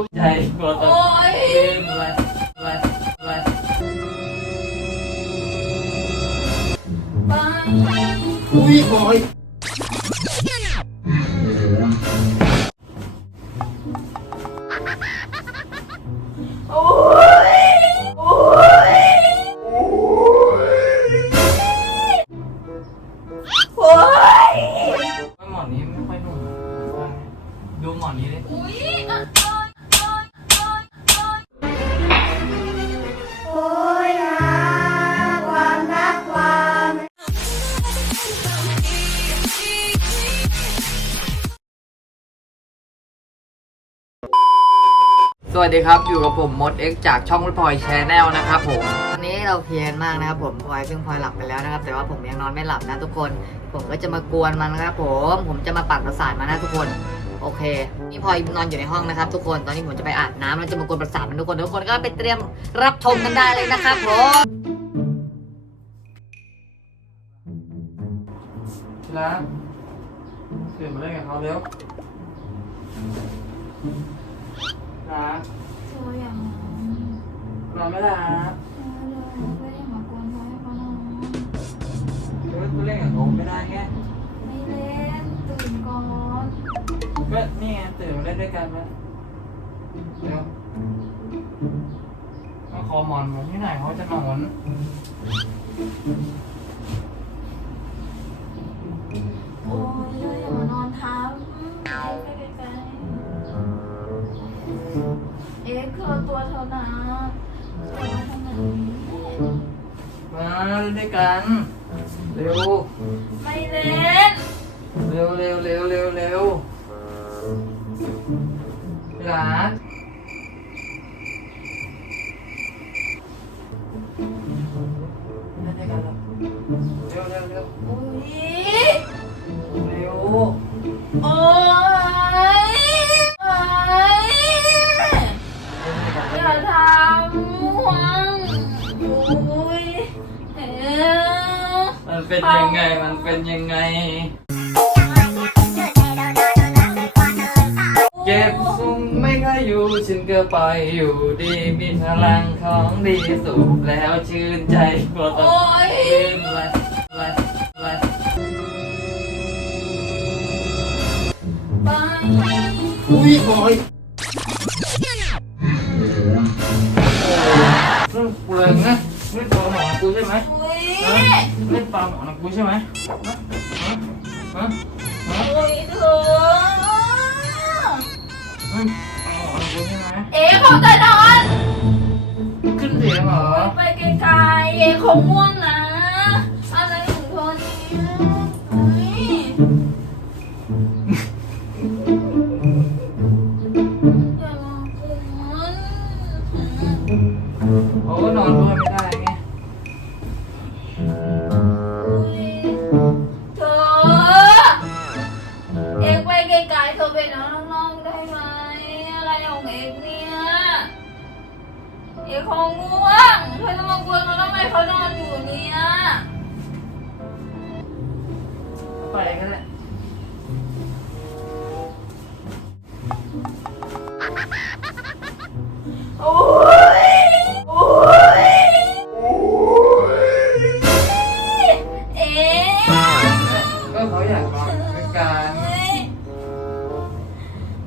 บทรงไม่ค่อยอยู่ใจกลัว วัสดีครับ อยู่กับผมมดเอ็กจากช่องพลอยแชนแนลนะครับผมวันนี้เราเพียนมากนะครับผมพลอยซึ่งพลอยหลับไปแล้วนะครับ แต่ว่าผมยังนอนไม่หลับนะทุกคน ผมก็จะมากวนมันนะครับ ผมผมจะมาปั่นประสาทมันนะทุกคน โอเค นี่พลอยนอนอยู่ในห้องนะครับ ทุกคนตอนนี้ผมจะไปอาบน้ำแล้วจะมากวนประสาทมันทุกคนทุกคนก็ไปเตรียมรับชมกันได้เลยนะครับผมทีละตื่นมาเล่นกับเขาเร็ว นะโอ้ยอย่างนอนไม่หลับไม่ได้มากวนเขาให้เขานอนเฮ้ยกูเล่นกับเขาไม่ได้ไงไม่เล่นตื่นก่อนก็นี่ไงตื่นมาเล่นด้วยกันไหมเร็วเอาคอหมอนมาที่ไหนเขาจะนอน ตัวเธอนะเธอมาทางไหนมาเล่นด้วยกัน เร็ว ไม่เล่น เร็วเร็วเร็วเร็วเร็วหล เป็นยังไง มันเป็นยังไง เก็บทรงไม่ค่อยอยู่ฉันก็ไปอยู่ดีมีพลังของดีสูบแล้วชื่นใจกว่าตโอ้อนยลืมไรไรไรไปอุ้ยบอยนั่นกูเลยนะ เล่นปลาหมอนกูใช่ไหมอุ้ยฮะเล่นปลาหมอนกูใช่ไหมฮะฮะฮะฮะอุ้ยเธอเล่นปลาหมอนกูใช่ไหมเอ๊ะเขาจะนอน ขึ้นเสียงเหรอ ไปไกลๆเอ๊ะเขาง่วง เอกคงง่วงเธอจะมากวนเขาทำไมเขานอนอยู่เนี่ยไปก็ได้โอ้ยโอ้ยเอ๊ะก็เขาอยากนอนด้วยกันเฮ้ย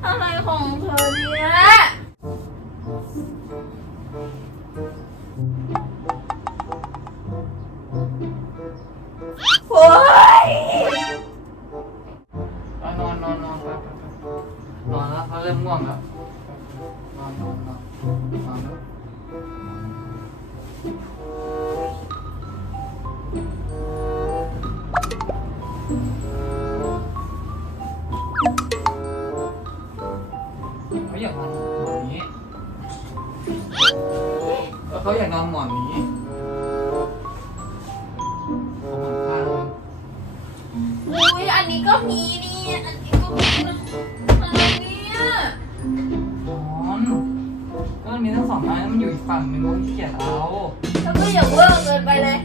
อะไรของเธอเนี่ย โอ้ยเอานอนนอนนอนไปไปไปนอนแล้วเขาเริ่มง่วงแล้วนอนนอนนอนนอนแล้วเขาอยากนอน เออเขาอยากนอนหมอนนี้เอาหมอนข้างหนึ่งอุ้ยอันนี้ก็มีนี่อันนี้ก็มีนะอะไรเนี่ยนอนก็มันมีทั้งสองอันมันอยู่อีกฝั่งหนึงก็ขี้เกียจเอา แล้วก็อย่าเวอร์เกินไปเลย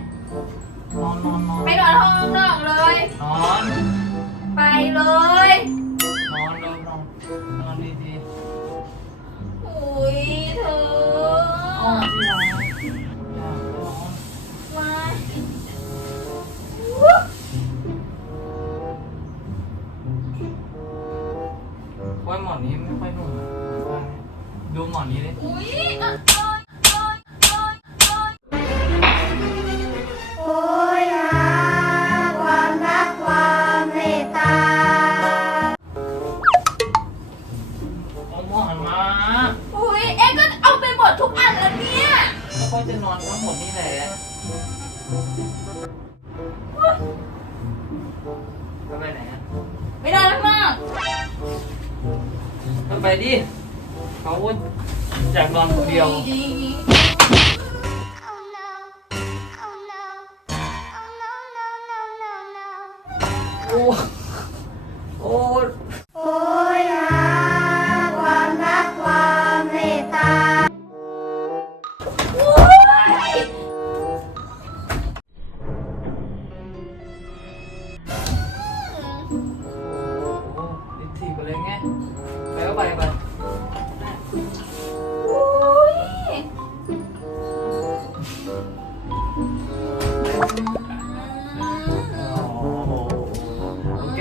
มรักความเมตตาเอาหมอนมาอุ้ยเอ็งก็เอาไปหมดทุกอันแล้วเนี่ย แล้วก็จะนอนทั้งหมดนี่แหละจะไปไหนอะไม่ได้แล้วมากก็ไปดิ เขาอยากนอนคนเดียว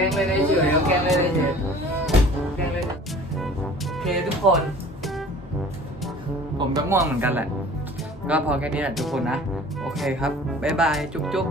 ล้งเลยเฉยแกล้งเลยเฉยแกล้งเลยโอเคทุกคน ผมก็ง่วงเหมือนกันแหละ ก็พอแค่นี้แหละทุกคนนะ โอเคครับ บ๊ายบาย จุ๊บจุ๊บ